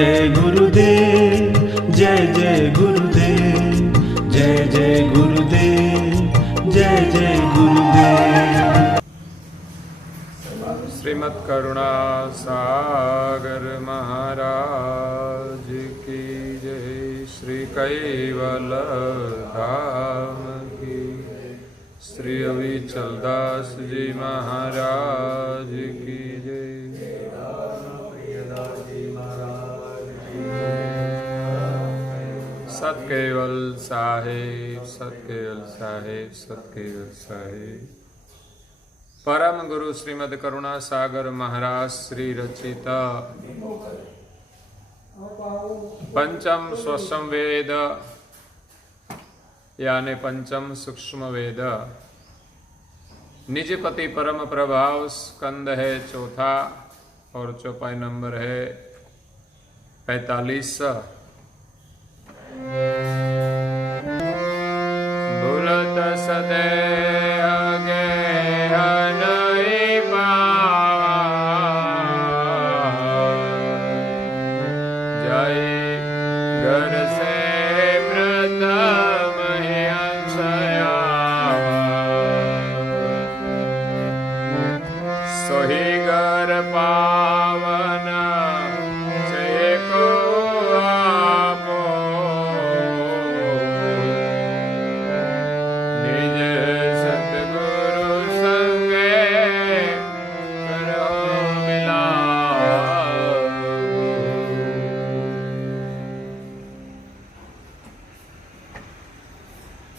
जय गुरुदेव, जय जय गुरुदेव, जय जय गुरुदेव, जय जय गुरुदेव। श्रीमद् करुणा सागर महाराज की जय। श्री कैवल धाम की, श्री अविचल दास जी महाराज की जय। सत केवल साहेब, सत केवल साहेब, सत केवल साहेब। परम गुरु श्रीमद् करुणा सागर महाराज श्री रचित पंचम स्वसम वेद यानी पंचम सूक्ष्म वेद निजपति परम प्रभाव स्कंद है चौथा और चौपाई नंबर है 45। भूलत सदैव गेह नहीं पावा, जय घर से प्रथम ही अंश आवा, सोही घर पावन जय को आपो, निज सतगुरु संगे करो मिलाप।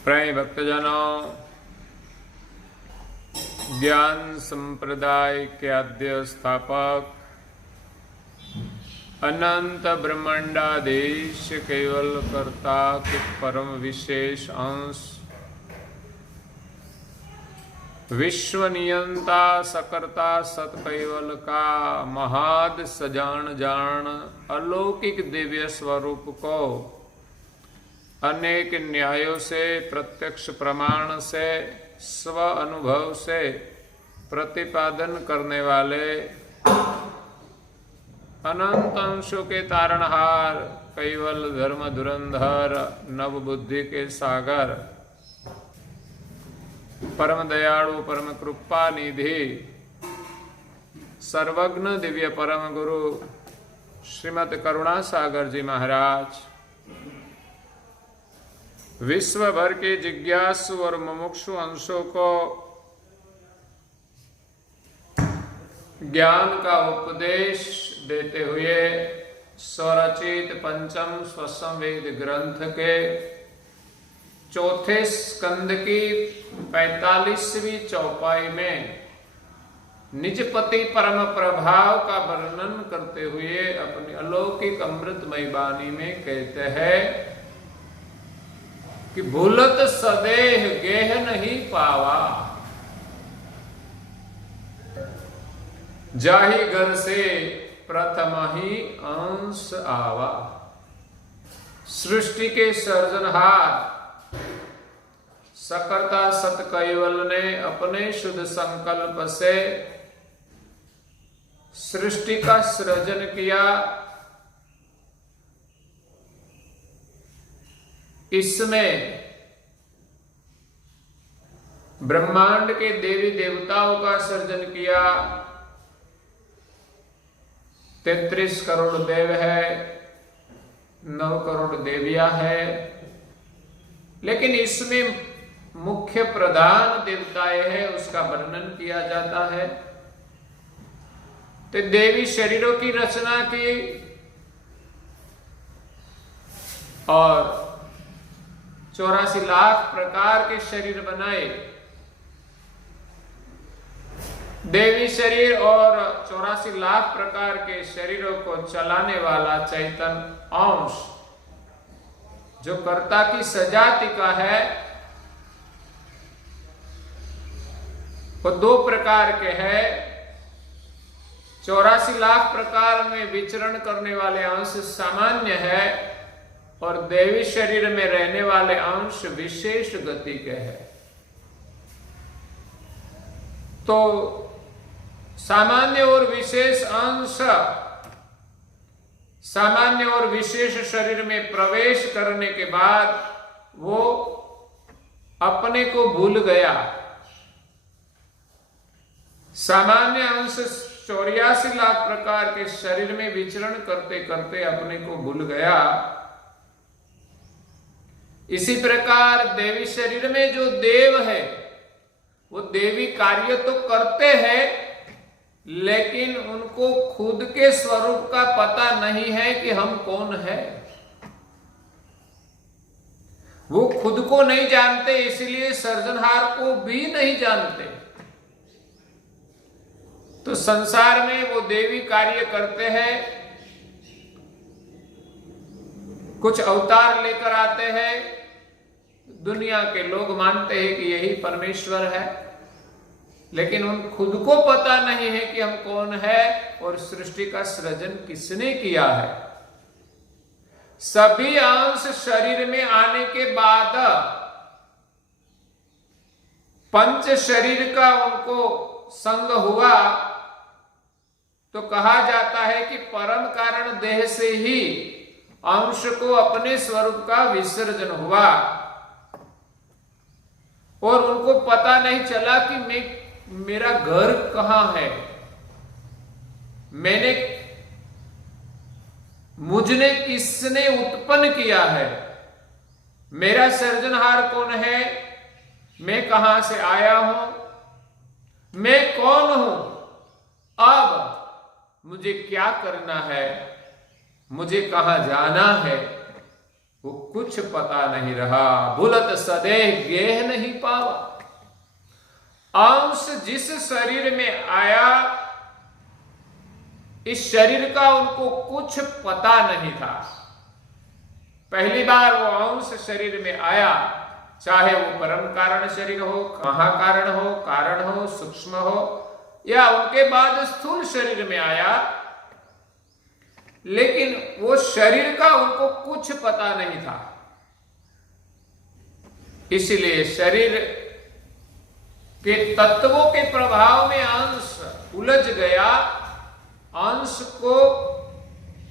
प्रिय भक्तजनों, ज्ञान संप्रदाय के आद्य स्थापक अनंत ब्रह्मांडाधीश केवल कर्ता के परम विशेष अंश, विश्व नियंता सकर्ता सत कैवल का महाद सजान जान अलौकिक दिव्य स्वरूप को अनेक न्यायों से, प्रत्यक्ष प्रमाण से, स्व अनुभव से प्रतिपादन करने वाले अनंत अंशों के तारणहार कैवल धर्म धुरंधर नव बुद्धि के सागर परम दयालु परम कृपा निधि सर्वज्ञ दिव्य परम गुरु श्रीमद् करुणा सागर जी महाराज विश्व भर के जिज्ञासु और मुमुक्षु अंशों को ज्ञान का उपदेश देते हुए स्वरचित पंचम स्वसम वेद ग्रंथ के चौथे स्कंद की 45वीं चौपाई में निजपति परम प्रभाव का वर्णन करते हुए अपनी अलौकिक अमृतमय वाणी में कहते हैं कि भूलत सदेह गेह नहीं पावा, जाहि घर से प्रथम ही अंश आवा। सृष्टि के सर्जनहार सकर्ता सत कैवल ने अपने शुद्ध संकल्प से सृष्टि का सृजन किया। इसमें ब्रह्मांड के देवी देवताओं का सृजन किया। 33 करोड़ देव है, 9 करोड़ देवियां है, लेकिन इसमें मुख्य प्रधान देवताएं हैं, उसका वर्णन किया जाता है। तो देवी शरीरों की रचना की और 84 लाख प्रकार के शरीर बनाए। देवी शरीर और 84 लाख प्रकार के शरीरों को चलाने वाला चैतन्य अंश जो कर्ता की सजाति का है, वो 2 प्रकार के हैं। 84 लाख प्रकार में विचरण करने वाले अंश सामान्य है और देवी शरीर में रहने वाले अंश विशेष गति के हैं। तो सामान्य और विशेष अंश सामान्य और विशेष शरीर में प्रवेश करने के बाद वो अपने को भूल गया। सामान्य अंश 84 लाख प्रकार के शरीर में विचरण करते करते अपने को भूल गया। इसी प्रकार देवी शरीर में जो देव है वो देवी कार्य तो करते हैं, लेकिन उनको खुद के स्वरूप का पता नहीं है कि हम कौन है। वो खुद को नहीं जानते, इसलिए सृजनहार को भी नहीं जानते। तो संसार में वो देवी कार्य करते हैं, कुछ अवतार लेकर आते हैं। दुनिया के लोग मानते हैं कि यही परमेश्वर है, लेकिन उन खुद को पता नहीं है कि हम कौन है और सृष्टि का सृजन किसने किया है। सभी अंश शरीर में आने के बाद पंच शरीर का उनको संग हुआ, तो कहा जाता है कि परम कारण देह से ही अंश को अपने स्वरूप का विसर्जन हुआ और उनको पता नहीं चला कि मेरा घर कहां है, मुझने किसने उत्पन्न किया है, मेरा सृजनहार कौन है, मैं कहां से आया हूं, मैं कौन हूं, अब मुझे क्या करना है, मुझे कहां जाना है, वो कुछ पता नहीं रहा। भूलत सदेह गेह नहीं पावा। अंश जिस शरीर में आया, इस शरीर का उनको कुछ पता नहीं था। पहली बार वो अंश शरीर में आया, चाहे वो परम कारण शरीर हो, महाकारण हो, कारण हो, सूक्ष्म हो, या उनके बाद स्थूल शरीर में आया, लेकिन वो शरीर का उनको कुछ पता नहीं था। इसलिए शरीर के तत्वों के प्रभाव में अंश उलझ गया। अंश को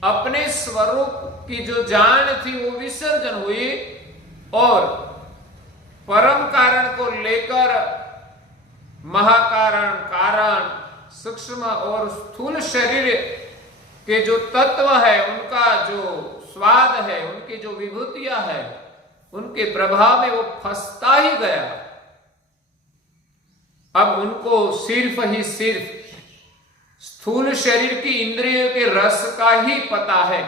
अपने स्वरूप की जो जान थी वो विसर्जन हुई और परम कारण को लेकर महाकारण, कारण, सूक्ष्म और स्थूल शरीर के जो तत्व है, उनका जो स्वाद है, उनकी जो विभूतियां है, उनके प्रभाव में वो फंसता ही गया। अब उनको सिर्फ स्थूल शरीर की इंद्रियों के रस का ही पता है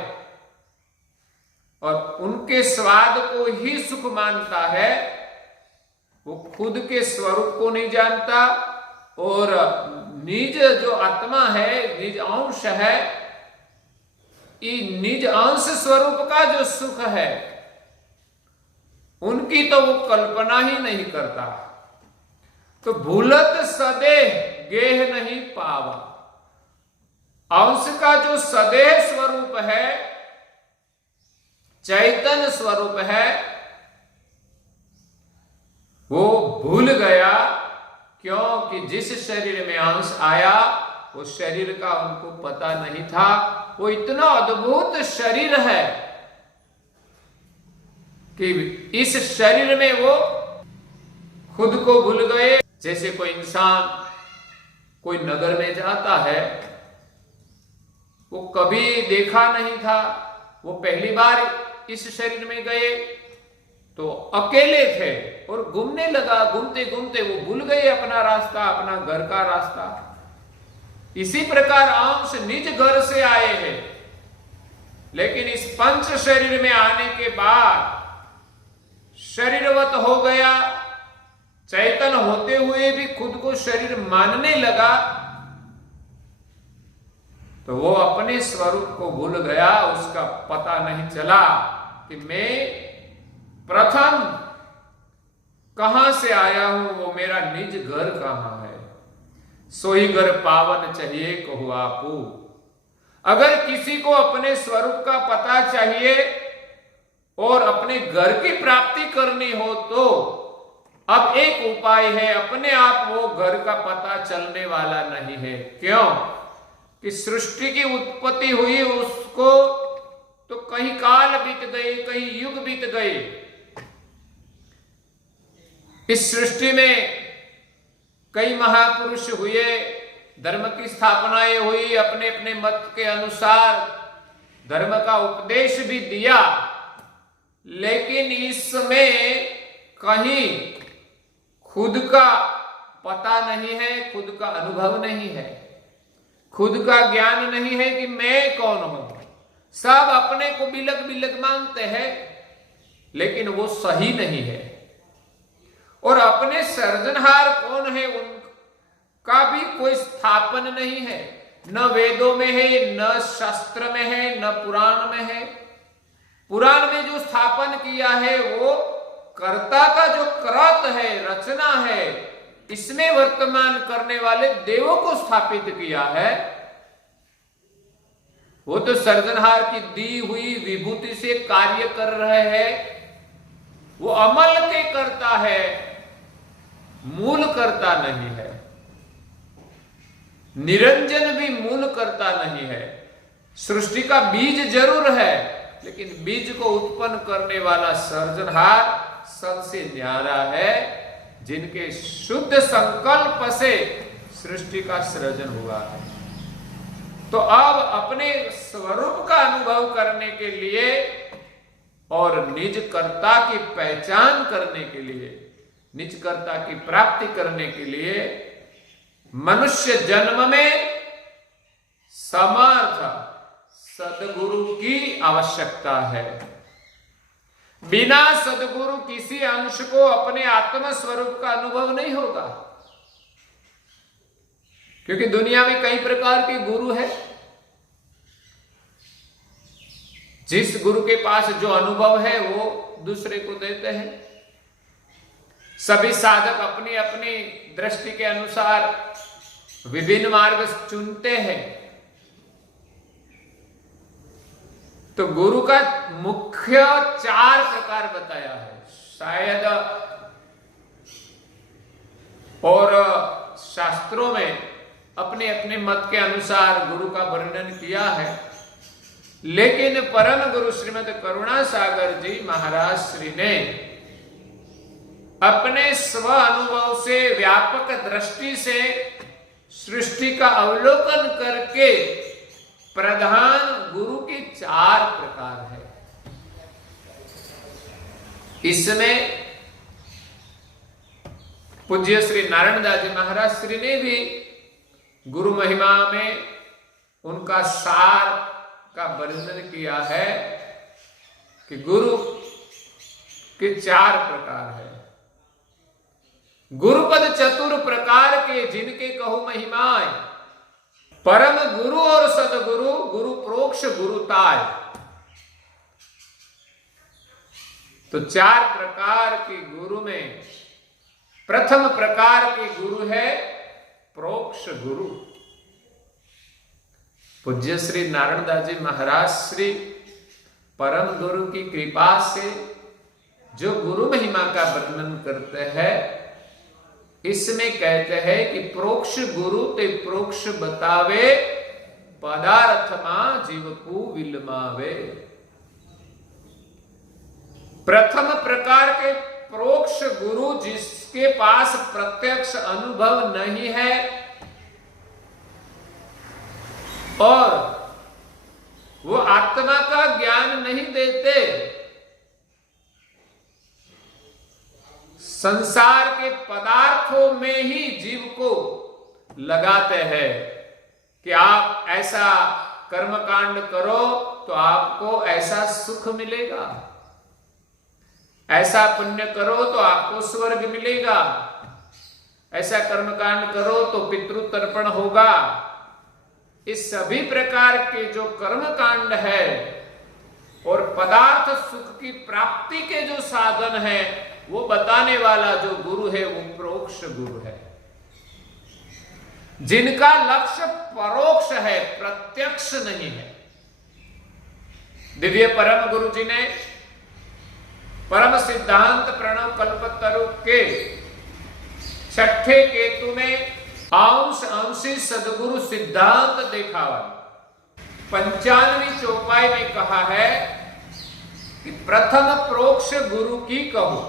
और उनके स्वाद को ही सुख मानता है। वो खुद के स्वरूप को नहीं जानता और निज जो आत्मा है, निज अंश है, निज अंश स्वरूप का जो सुख है, उनकी तो वो कल्पना ही नहीं करता। तो भूलत सदेह गेह नहीं पावा। अंश का जो सदेह स्वरूप है, चैतन्य स्वरूप है, वो भूल गया। क्योंकि जिस शरीर में अंश आया, वो शरीर का उनको पता नहीं था। वो इतना अद्भुत शरीर है कि इस शरीर में वो खुद को भूल गए। जैसे कोई इंसान कोई नगर में जाता है, वो कभी देखा नहीं था, वो पहली बार इस शरीर में गए तो अकेले थे और घूमने लगा। घूमते घूमते वो भूल गए अपना रास्ता, अपना घर का रास्ता। इसी प्रकार अंश निज घर से आए हैं, लेकिन इस पंच शरीर में आने के बाद शरीरवत हो गया। चैतन्य होते हुए भी खुद को शरीर मानने लगा, तो वो अपने स्वरूप को भूल गया। उसका पता नहीं चला कि मैं प्रथम कहां से आया हूं, वो मेरा निज घर कहां है। सोई घर पावन चाहिए कहो आपू। अगर किसी को अपने स्वरूप का पता चाहिए और अपने घर की प्राप्ति करनी हो, तो अब एक उपाय है। अपने आप वो घर का पता चलने वाला नहीं है। क्यों? कि सृष्टि की उत्पत्ति हुई, उसको तो कहीं काल बीत गए, कहीं युग बीत गए। इस सृष्टि में कई महापुरुष हुए, धर्म की स्थापनाएं हुई, अपने अपने मत के अनुसार धर्म का उपदेश भी दिया, लेकिन इसमें कहीं खुद का पता नहीं है, खुद का अनुभव नहीं है, खुद का ज्ञान नहीं है कि मैं कौन हूं। सब अपने को बिलक बिलक मानते हैं, लेकिन वो सही नहीं है। और अपने सर्जनहार कौन है उनका भी कोई स्थापन नहीं है, न वेदों में है, न शास्त्र में है, न पुराण में है। पुराण में जो स्थापन किया है वो कर्ता का जो कृत है, रचना है, इसमें वर्तमान करने वाले देवों को स्थापित किया है। वो तो सर्जनहार की दी हुई विभूति से कार्य कर रहे हैं, वो अमल के करता है, मूल करता नहीं है। निरंजन भी मूल करता नहीं है। सृष्टि का बीज जरूर है, लेकिन बीज को उत्पन्न करने वाला सर्जनहार सबसे न्यारा है, जिनके शुद्ध संकल्प से सृष्टि का सृजन हुआ है। तो अब अपने स्वरूप का अनुभव करने के लिए और निज कर्ता की पहचान करने के लिए, निज कर्ता की प्राप्ति करने के लिए मनुष्य जन्म में समर्थ सदगुरु की आवश्यकता है। बिना सदगुरु किसी अंश को अपने आत्म स्वरूप का अनुभव नहीं होगा, क्योंकि दुनिया में कई प्रकार के गुरु हैं। जिस गुरु के पास जो अनुभव है वो दूसरे को देते हैं। सभी साधक अपनी अपनी दृष्टि के अनुसार विभिन्न मार्ग चुनते हैं। तो गुरु का मुख्य 4 प्रकार बताया है शायद, और शास्त्रों में अपने अपने मत के अनुसार गुरु का वर्णन किया है। लेकिन परम गुरु श्रीमद करुणा सागर जी महाराज श्री ने अपने स्व अनुभव से, व्यापक दृष्टि से सृष्टि का अवलोकन करके प्रधान गुरु के 4 प्रकार है। इसमें पूज्य श्री नारायण दास जी महाराज श्री ने भी गुरु महिमा में उनका सार का वर्णन किया है कि गुरु के 4 प्रकार है। गुरुपद चतुर प्रकार के जिनके कहो महिमाएं, परम गुरु और सदगुरु, गुरु प्रोक्ष गुरुताय। तो 4 प्रकार के गुरु में प्रथम प्रकार के गुरु है प्रोक्ष गुरु। पूज्य श्री नारायण दास जी महाराज श्री परम गुरु की कृपा से जो गुरु महिमा का वर्णन करते हैं, इसमें कहते हैं कि प्रोक्ष गुरु ते प्रोक्ष बतावे, पदार्थ मां जीव को विलमावे। प्रथम प्रकार के प्रोक्ष गुरु जिसके पास प्रत्यक्ष अनुभव नहीं है और वो आत्मा का ज्ञान नहीं देते, संसार के पदार्थों में ही जीव को लगाते हैं कि आप ऐसा कर्मकांड करो तो आपको ऐसा सुख मिलेगा, ऐसा पुण्य करो तो आपको स्वर्ग मिलेगा, ऐसा कर्मकांड करो तो पितृ तर्पण होगा। इस सभी प्रकार के जो कर्मकांड है और पदार्थ सुख की प्राप्ति के जो साधन है, वो बताने वाला जो गुरु है वो प्रोक्ष गुरु है, जिनका लक्ष्य परोक्ष है, प्रत्यक्ष नहीं है। दिव्य परम गुरु जी ने परम सिद्धांत प्रणव कल्पतरु के 6ठे केतु में अंश अंशी सदगुरु सिद्धांत देखावा। 95वीं चौपाई में कहा है कि प्रथम प्रोक्ष गुरु की कहो।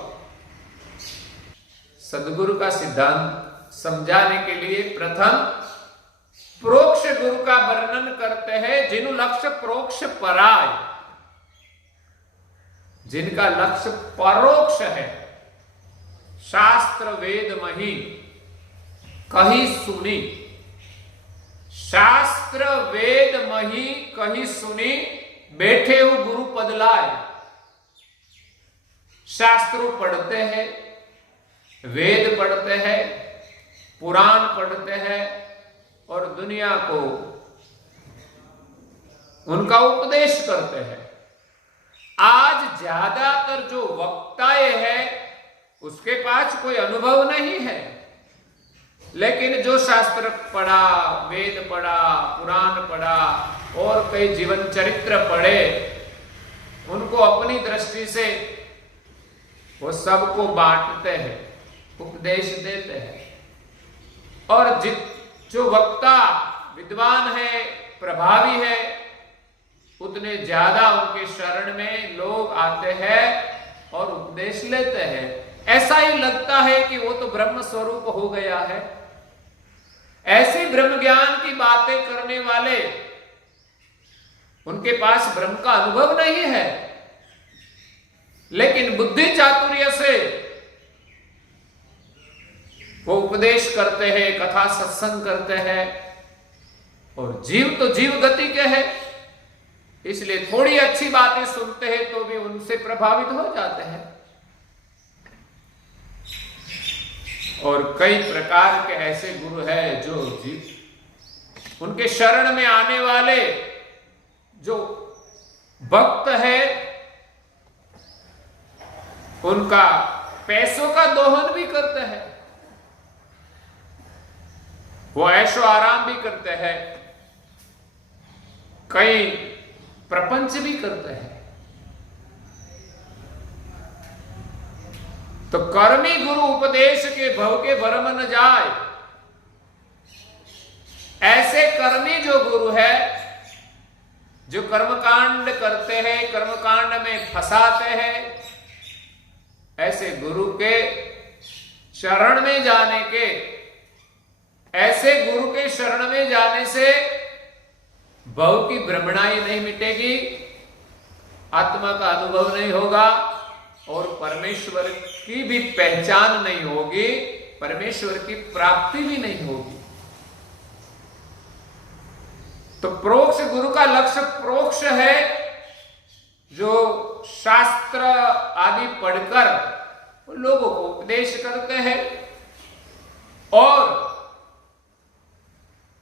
सदगुरु का सिद्धांत समझाने के लिए प्रथम प्रोक्ष गुरु का वर्णन करते हैं, जिनु लक्ष्य प्रोक्ष पराय, जिनका लक्ष्य परोक्ष है। शास्त्र वेद मही कही सुनी, शास्त्र वेद मही कही सुनी, बैठे हो गुरु पद लाए। शास्त्रों पढ़ते हैं, वेद पढ़ते हैं, पुराण पढ़ते हैं और दुनिया को उनका उपदेश करते हैं। आज ज्यादातर जो वक्ताएं हैं उसके पास कोई अनुभव नहीं है, लेकिन जो शास्त्र पढ़ा, वेद पढ़ा, पुराण पढ़ा और कई जीवन चरित्र पढ़े, उनको अपनी दृष्टि से वो सबको बांटते हैं, उपदेश देते हैं। और जो वक्ता विद्वान है, प्रभावी है, उतने ज्यादा उनके शरण में लोग आते हैं और उपदेश लेते हैं। ऐसा ही लगता है कि वो तो ब्रह्म स्वरूप हो गया है। ऐसे ब्रह्म ज्ञान की बातें करने वाले, उनके पास ब्रह्म का अनुभव नहीं है, लेकिन बुद्धि चातुर्य से वो उपदेश करते हैं, कथा सत्संग करते हैं। और जीव तो जीव गति के हैं, इसलिए थोड़ी अच्छी बातें सुनते हैं तो भी उनसे प्रभावित हो जाते हैं। और कई प्रकार के ऐसे गुरु हैं जो जीव, उनके शरण में आने वाले जो भक्त है, उनका पैसों का दोहन भी करते हैं, वो ऐशो आराम भी करते हैं, कई प्रपंच भी करते हैं। तो कर्मी गुरु उपदेश के भव के भरम न जाए। ऐसे कर्मी जो गुरु है, जो कर्मकांड करते हैं, कर्मकांड में फंसाते हैं, ऐसे गुरु के शरण में जाने के, ऐसे गुरु के शरण में जाने से भव की भ्रमणाई नहीं मिटेगी, आत्मा का अनुभव नहीं होगा और परमेश्वर की भी पहचान नहीं होगी, परमेश्वर की प्राप्ति भी नहीं होगी। तो प्रोक्ष गुरु का लक्ष्य प्रोक्ष है, जो शास्त्र आदि पढ़कर लोगों को उपदेश करते हैं और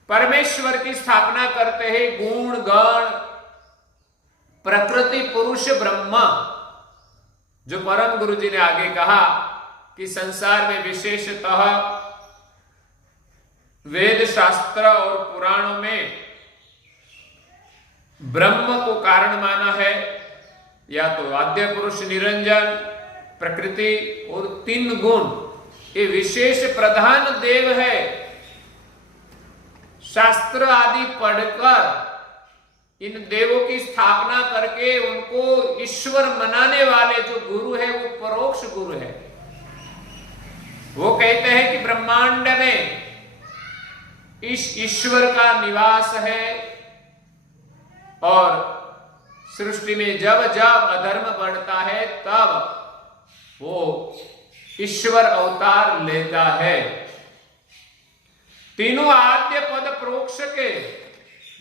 परमेश्वर की स्थापना करते हैं। गुण गण प्रकृति पुरुष ब्रह्मा, जो परम गुरु जी ने आगे कहा कि संसार में विशेषतः वेद शास्त्र और पुराणों में ब्रह्म को कारण माना है, या तो आद्य पुरुष निरंजन, प्रकृति और तीन गुण, ये विशेष प्रधान देव है। शास्त्र आदि पढ़कर इन देवों की स्थापना करके उनको ईश्वर मनाने वाले जो गुरु है, वो परोक्ष गुरु है। वो कहते हैं कि ब्रह्मांड में इस ईश्वर का निवास है और सृष्टि में जब जब अधर्म बढ़ता है तब वो ईश्वर अवतार लेता है। तीनों आद्य पद प्रोक्ष के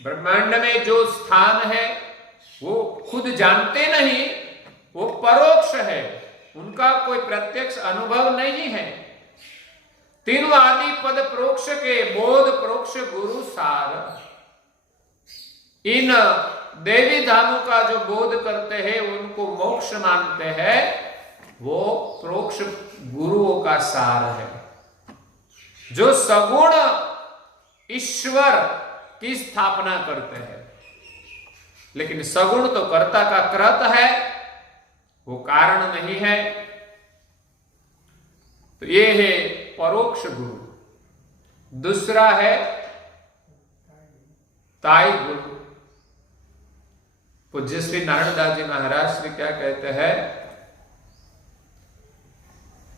ब्रह्मांड में जो स्थान है वो खुद जानते नहीं, वो परोक्ष है, उनका कोई प्रत्यक्ष अनुभव नहीं है। तीनों आदि पद प्रोक्ष के बोध प्रोक्ष गुरु सार, इन देवी धामों का जो बोध करते हैं, उनको मोक्ष मानते हैं, वो प्रोक्ष गुरुओं का सार है। जो सगुण ईश्वर की स्थापना करते हैं, लेकिन सगुण तो कर्ता का कृत है, वो कारण नहीं है। तो ये है परोक्ष गुरु। दूसरा है ताई गुरु। पूज्य श्री नारायणदास जी महाराज श्री क्या कहते हैं,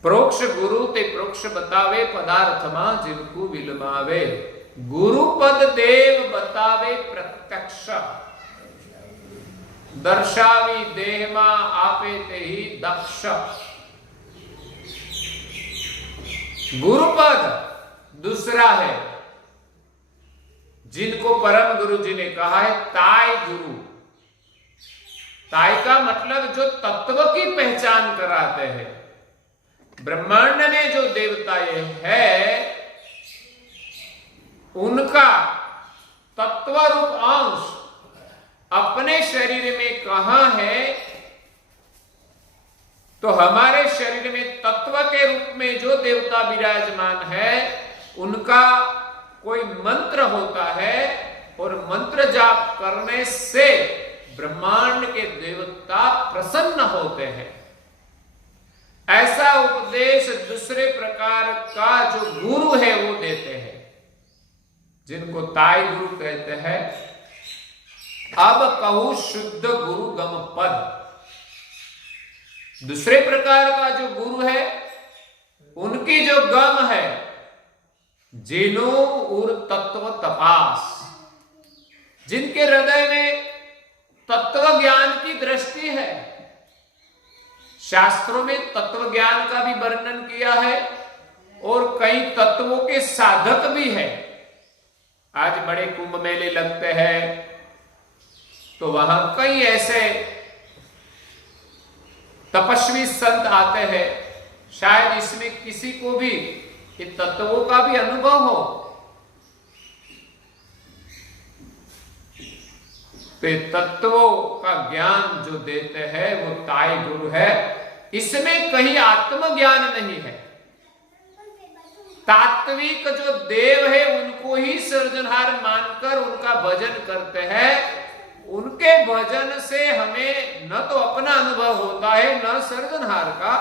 प्रोक्ष गुरु ते प्रोक्ष बतावे पदार्थ मां जिनको विलमावे, गुरु पद देव बतावे प्रत्यक्ष, दर्शावी देह मा आपे ते ही दक्ष। गुरुपद दूसरा है, जिनको परम गुरु जी ने कहा है ताय गुरु। ताय का मतलब जो तत्व की पहचान कराते हैं। ब्रह्मांड में जो देवताएं है उनका तत्व रूप अंश अपने शरीर में कहां है, तो हमारे शरीर में तत्व के रूप में जो देवता विराजमान है उनका कोई मंत्र होता है और मंत्र जाप करने से ब्रह्मांड के देवता प्रसन्न होते हैं। ऐसा उपदेश दूसरे प्रकार का जो गुरु है वो देते हैं, जिनको ताय गुरु कहते हैं। अब कहूं शुद्ध गुरु गम पद। दूसरे प्रकार का जो गुरु है उनकी जो गम है, जिनो उर तत्व तपास, जिनके हृदय में तत्व ज्ञान की दृष्टि है। शास्त्रों में तत्व ज्ञान का भी वर्णन किया है और कई तत्वों के साधक भी है। आज बड़े कुंभ मेले लगते हैं तो वहां कई ऐसे तपस्वी संत आते हैं, शायद इसमें किसी को भी इन तत्वों का भी अनुभव हो, तो तत्वों का ज्ञान जो देते हैं वो ताय गुरु है। इसमें कहीं आत्मज्ञान नहीं है। तात्विक जो देव है उनको ही सृजनहार मानकर उनका भजन करते हैं। उनके भजन से हमें न तो अपना अनुभव होता है न सृजनहार का।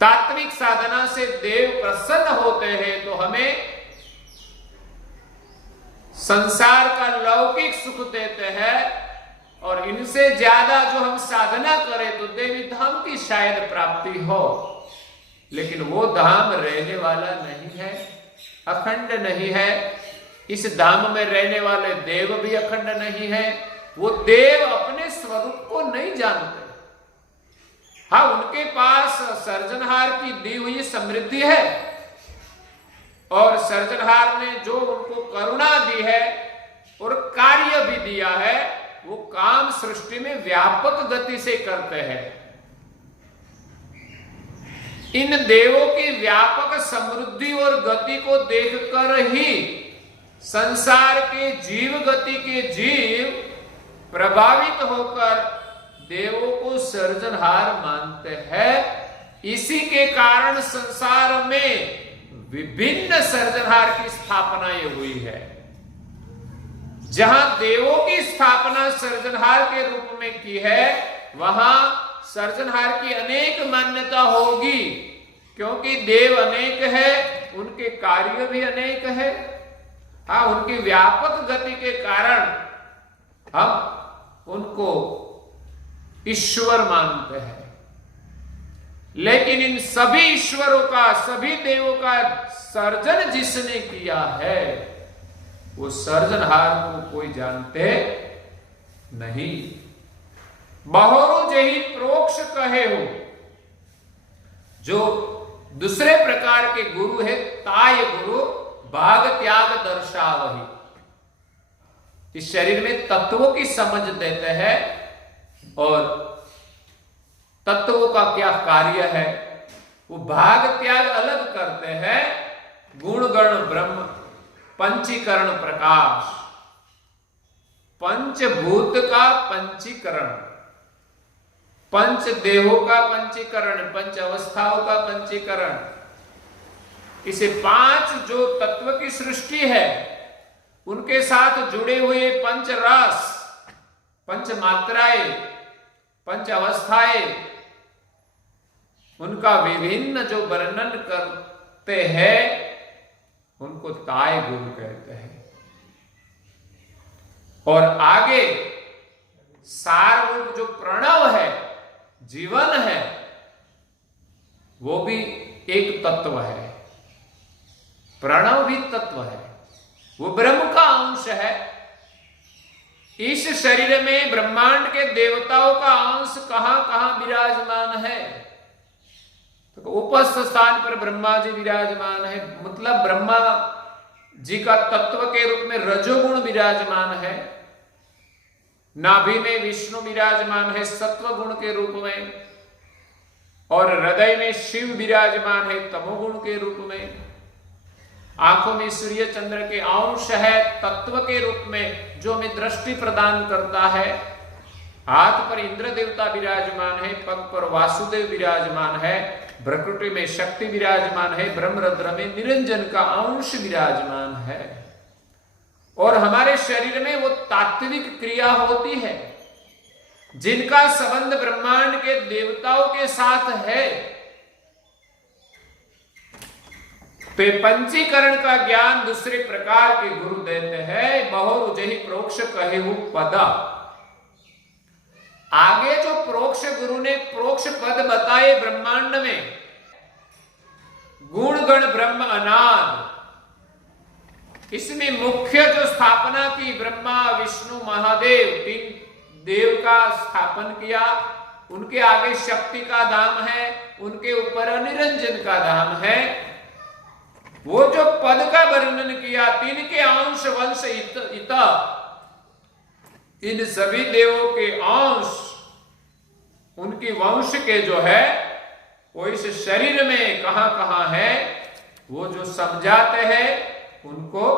तात्विक साधना से देव प्रसन्न होते हैं तो हमें संसार का लौकिक सुख देते हैं, और इनसे ज्यादा जो हम साधना करें तो देवी धाम की शायद प्राप्ति हो, लेकिन वो धाम रहने वाला नहीं है, अखंड नहीं है। इस धाम में रहने वाले देव भी अखंड नहीं है। वो देव अपने स्वरूप को नहीं जानते। हाँ, उनके पास सृजनहार की दी हुई समृद्धि है और सृजनहार ने जो उनको करुणा दी है और कार्य भी दिया है, वो काम सृष्टि में व्यापक गति से करते हैं। इन देवों की व्यापक समृद्धि और गति को देखकर ही संसार के जीव गति के जीव प्रभावित होकर देवों को सृजनहार मानते हैं। इसी के कारण संसार में विभिन्न सृजनहार की स्थापनाएं हुई है। जहां देवों की स्थापना सृजनहार के रूप में की है, वहां सृजनहार की अनेक मान्यता होगी, क्योंकि देव अनेक है, उनके कार्य भी अनेक है। हाँ, उनकी व्यापक गति के कारण हम उनको ईश्वर मानते हैं। लेकिन इन सभी ईश्वरों का, सभी देवों का सर्जन जिसने किया है, वो सर्जनहार को कोई जानते नहीं। बहुरु जही प्रोक्ष कहे हो। जो दूसरे प्रकार के गुरु है ताय गुरु, भाग त्याग दर्शावही। इस शरीर में तत्वों की समझ देते हैं और तत्वों का क्या कार्य है वो भाग त्याग अलग करते हैं। गुण गण ब्रह्म, पंचीकरण प्रकाश, पंचभूत का पंचीकरण, पंच देहों का पंचीकरण, पंच अवस्थाओं का पंचीकरण। इसे पांच जो तत्व की सृष्टि है उनके साथ जुड़े हुए पंच रस, पंच मात्राएं, पंच अवस्थाएं, उनका विभिन्न जो वर्णन करते हैं उनको ताय गुरु कहते हैं। और आगे सार रूप जो प्रणव है, जीवन है, वो भी एक तत्व है। प्रणव भी तत्व है, वो ब्रह्म का अंश है। इस शरीर में ब्रह्मांड के देवताओं का अंश कहां कहां विराजमान है? तो उपस्थ स्थान पर ब्रह्मा जी विराजमान है, मतलब ब्रह्मा जी का तत्व के रूप में रजोगुण विराजमान है। नाभि में विष्णु विराजमान है सत्व गुण के रूप में, और हृदय में शिव विराजमान है तमोगुण के रूप में। आंखों में सूर्य चंद्र के अंश है तत्व के रूप में, जो हमें दृष्टि प्रदान करता है। हाथ पर इंद्र देवता विराजमान है, पग पर वासुदेव विराजमान है, भ्रकुटी में शक्ति विराजमान है, ब्रह्मरंध्र में निरंजन का अंश विराजमान है। और हमारे शरीर में वो तात्विक क्रिया होती है जिनका संबंध ब्रह्मांड के देवताओं के साथ है। तो पंचीकरण का ज्ञान दूसरे प्रकार के गुरु देते हैं। बहु जही प्रोक्ष कहेहु पदा। आगे जो प्रोक्ष गुरु ने प्रोक्ष पद बताए ब्रह्मांड में, गुण गण ब्रह्म अनाद, इसमें मुख्य जो स्थापना की ब्रह्मा विष्णु महादेव, तीन देव का स्थापन किया। उनके आगे शक्ति का धाम है, उनके ऊपर निरंजन का धाम है। वो जो पद का वर्णन किया, तीन के अंश वंश इत, इन सभी देवों के अंश, उनकी वंश के जो है वो इस शरीर में कहां कहां है, वो जो समझाते हैं उनको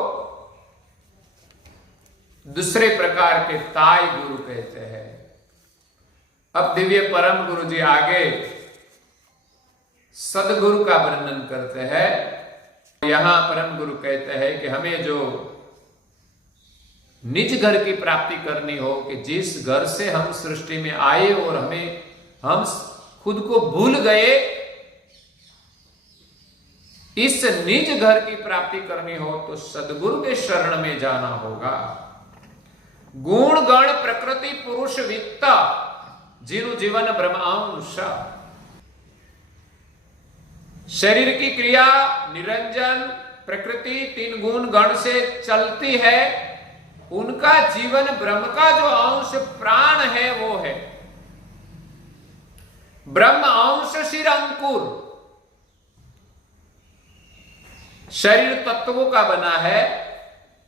दूसरे प्रकार के ताई गुरु कहते हैं। अब दिव्य परम गुरु जी आगे सदगुरु का वर्णन करते हैं। यहां परम गुरु कहते हैं कि हमें जो निज घर की प्राप्ति करनी हो, कि जिस घर से हम सृष्टि में आए और हम खुद को भूल गए, इस निज घर की प्राप्ति करनी हो तो सदगुरु के शरण में जाना होगा। गुण गण प्रकृति पुरुष वित्त जिनु जीवन ब्रह्मांश। शरीर की क्रिया निरंजन प्रकृति तीन गुण गण से चलती है। उनका जीवन ब्रह्म का जो अंश प्राण है वो है। ब्रह्म अंश शिर अंकुर शरीर तत्वों का बना है।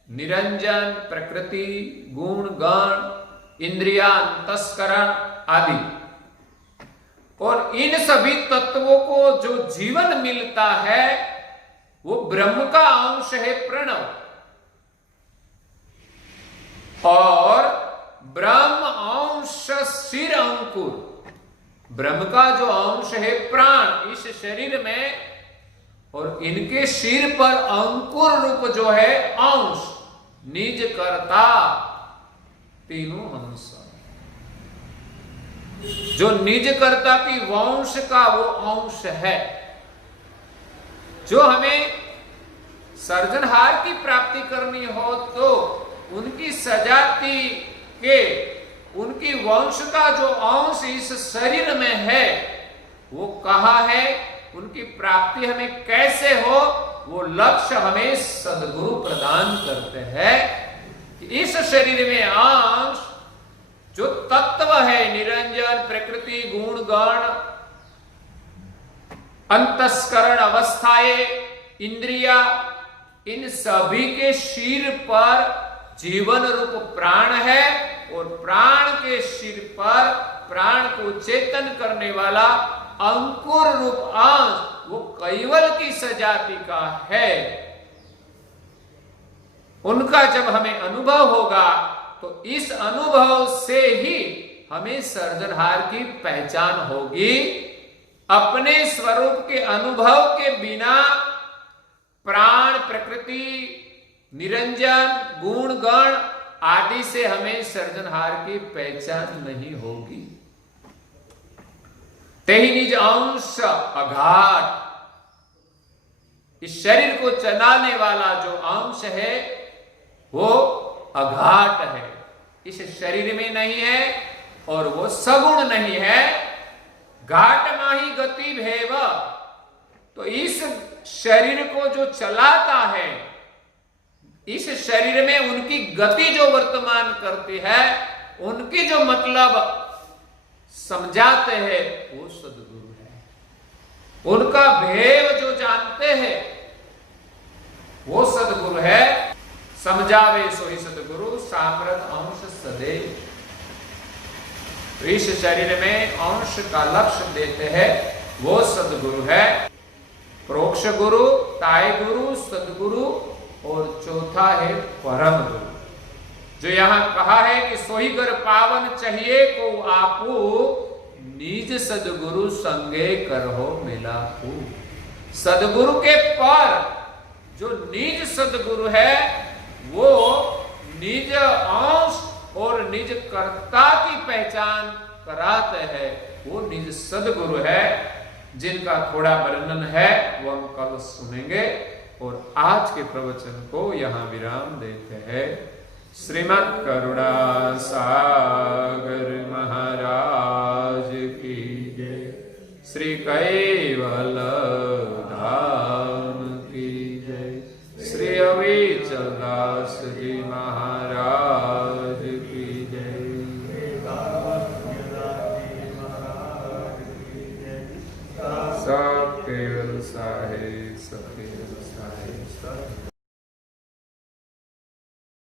निरंजन प्रकृति गुण गण इंद्रिया अंतस्करण आदि, और इन सभी तत्वों को जो जीवन मिलता है वो ब्रह्म का अंश है प्रणव। और ब्रह्म अंश शिर अंकुर, ब्रह्म का जो अंश है प्राण इस शरीर में, और इनके सिर पर अंकुर रूप जो है अंश, निज कर्ता तीनों अंश, जो निज कर्ता की वंश का वो अंश है। जो हमें सर्जनहार की प्राप्ति करनी हो तो उनकी सजाति के, उनकी वंश का जो अंश इस शरीर में है वो कहाँ है, उनकी प्राप्ति हमें कैसे हो, वो लक्ष्य हमें सदगुरु प्रदान करते हैं। इस शरीर में अंश जो तत्व है निरंजन प्रकृति गुण गण अंतस्करण अवस्थाएं इंद्रिया, इन सभी के सिर पर जीवन रूप प्राण है, और प्राण के सिर पर प्राण को चेतन करने वाला अंकुर रूप अंश वो कैवल की सजाति का है। उनका जब हमें अनुभव होगा तो इस अनुभव से ही हमें सर्जनहार की पहचान होगी। अपने स्वरूप के अनुभव के बिना प्राण प्रकृति निरंजन गुण गण आदि से हमें सर्जनहार की पहचान नहीं होगी। तेहि निज अंश अघाट, इस शरीर को चलाने वाला जो अंश है वो अघाट है। इस शरीर में नहीं है और वो सगुण नहीं है। घाट माही गति भेव, तो इस शरीर को जो चलाता है, इस शरीर में उनकी गति जो वर्तमान करती है, उनकी जो मतलब समझाते हैं वो सदगुरु है। उनका भेव जो जानते हैं वो सदगुरु है। समझावे सोई सदगुरु सामर्थ अंश सदैव। तो इस शरीर में अंश का लक्ष्य देते हैं वो सदगुरु है। प्रोक्ष गुरु, ताय गुरु, सदगुरु और चौथा है परम गुरु। जो यहां कहा है कि सोई गर पावन चाहिए को आपू, निज सदगुरु संगे करहो मिलापू। सदगुरु के पर जो निज सदगुरु है वो निज अंश और निज कर्ता की पहचान कराते हैं, वो निज सदगुरु है, जिनका थोड़ा वर्णन है वो हम कल सुनेंगे। और आज के प्रवचन को यहां विराम देते हैं। श्रीमद् करुणा सा